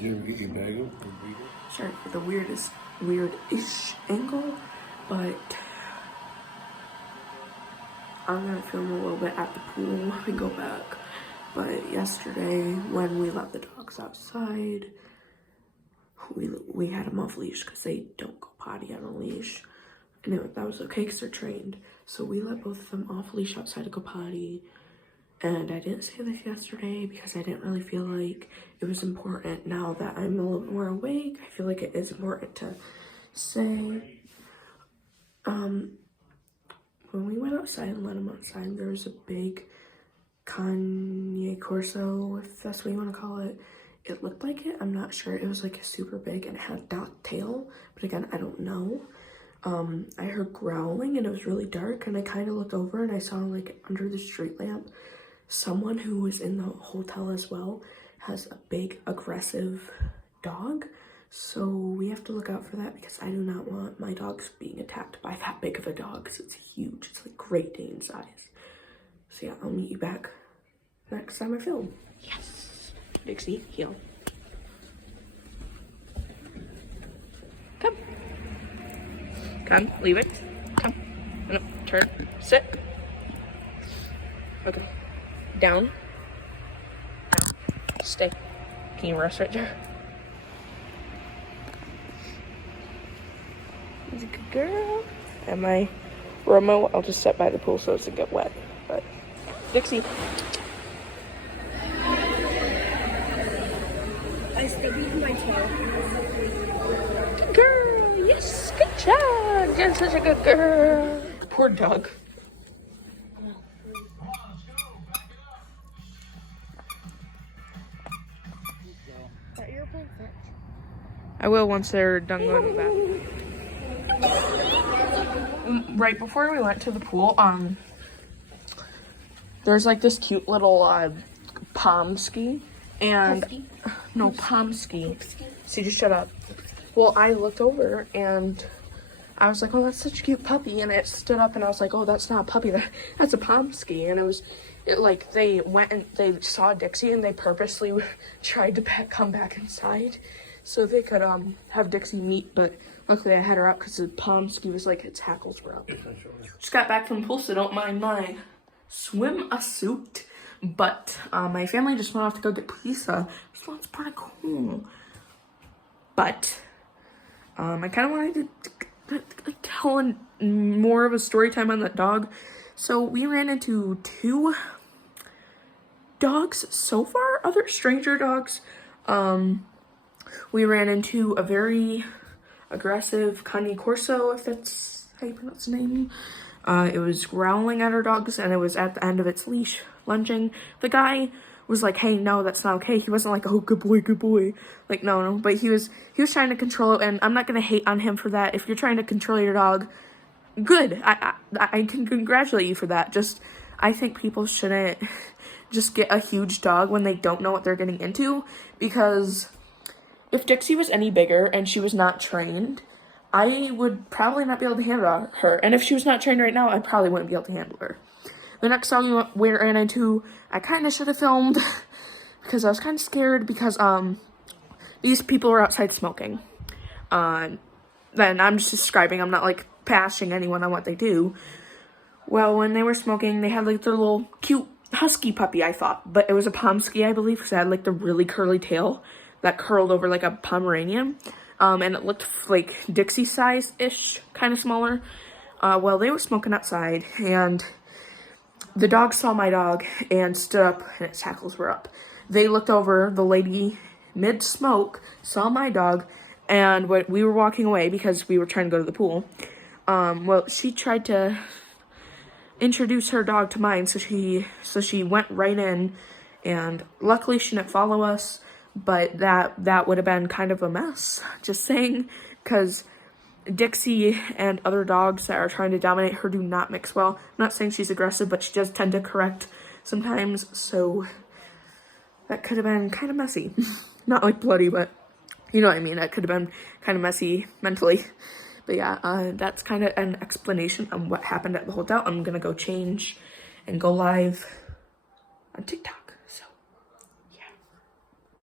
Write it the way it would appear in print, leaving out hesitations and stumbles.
Jim, get your bag up. Sorry for the weird-ish angle, but I'm gonna film a little bit at the pool when we go back. But yesterday, when we let the dogs outside, we had them off leash because they don't go potty on a leash. And that was okay because they're trained. So we let both of them off leash outside to go potty. And I didn't say this yesterday because I didn't really feel like it was important. Now that I'm a little bit more awake, I feel like it is important to say. When we went outside and let them outside, there was a big Cane Corso, if that's what you want to call it. It looked like it, I'm not sure. It was like super big and it had a dark tail, but again, I don't know. I heard growling and it was really dark, and I kind of looked over and I saw, like, under the street lamp, someone who was in the hotel as well has a big aggressive dog. So we have to look out for that because I do not want my dogs being attacked by that big of a dog because it's huge. It's like Great Dane size. So yeah, I'll meet you back next time I film. Yes. Dixie, heel. Come. Come, leave it. Come. No, turn. Sit. Okay. Down. Down. Stay. Can you rest right there? He's a good girl. And my Romo, I'll just set by the pool so it doesn't get wet. But Dixie. I still beating my tail. Good girl. Yes, good job. You're such a good girl. Poor dog. I will once they're done going to the bathroom. Right before we went to the pool, there's like this cute little Pomsky, and Husky? No, Pomsky. See, just shut up. Well, I looked over and I was like, oh, that's such a cute puppy, and it stood up and I was like, oh, that's not a puppy, that's a Pomsky. And like they went and they saw Dixie and they purposely tried to come back inside so they could have Dixie meet, but luckily I had her up because the Pomsky was like, its hackles were up. Just got back from the pool, so don't mind my swim suit. But my family just went off to go get pizza, so that's pretty cool. But I kind of wanted to tell more of a story time on that dog. So we ran into 2 dogs so far, other stranger dogs. We ran into a very aggressive Cane Corso, if that's how you pronounce the name. It was growling at our dogs and it was at the end of its leash, lunging. The guy was like, hey, no, that's not okay. He wasn't like, oh, good boy. Like, no. But he was trying to control it, and I'm not gonna hate on him for that. If you're trying to control your dog, good. I can congratulate you for that. Just, I think people shouldn't just get a huge dog when they don't know what they're getting into, because if Dixie was any bigger and she was not trained, I would probably not be able to handle her. And if she was not trained right now, I probably wouldn't be able to handle her. The next dog we ran into, I kind of should have filmed because I was kind of scared because these people were outside smoking. Then I'm just describing, I'm not like bashing anyone on what they do. Well, when they were smoking, they had like their little cute husky puppy, I thought, but it was a Pomsky, I believe, because it had like the really curly tail that curled over like a Pomeranian. And it looked like Dixie size-ish, kind of smaller. Well, they were smoking outside, and the dog saw my dog and stood up, and its hackles were up. They looked over, the lady, mid-smoke, saw my dog, and when we were walking away because we were trying to go to the pool, well, she tried to introduce her dog to mine, so she went right in, and luckily she didn't follow us. But that would have been kind of a mess, just saying, because Dixie and other dogs that are trying to dominate her do not mix well. I'm not saying she's aggressive, but she does tend to correct sometimes, so that could have been kind of messy. Not like bloody, but you know what I mean. That could have been kind of messy mentally. But yeah, that's kind of an explanation on what happened at the hotel. I'm gonna go change and go live on TikTok.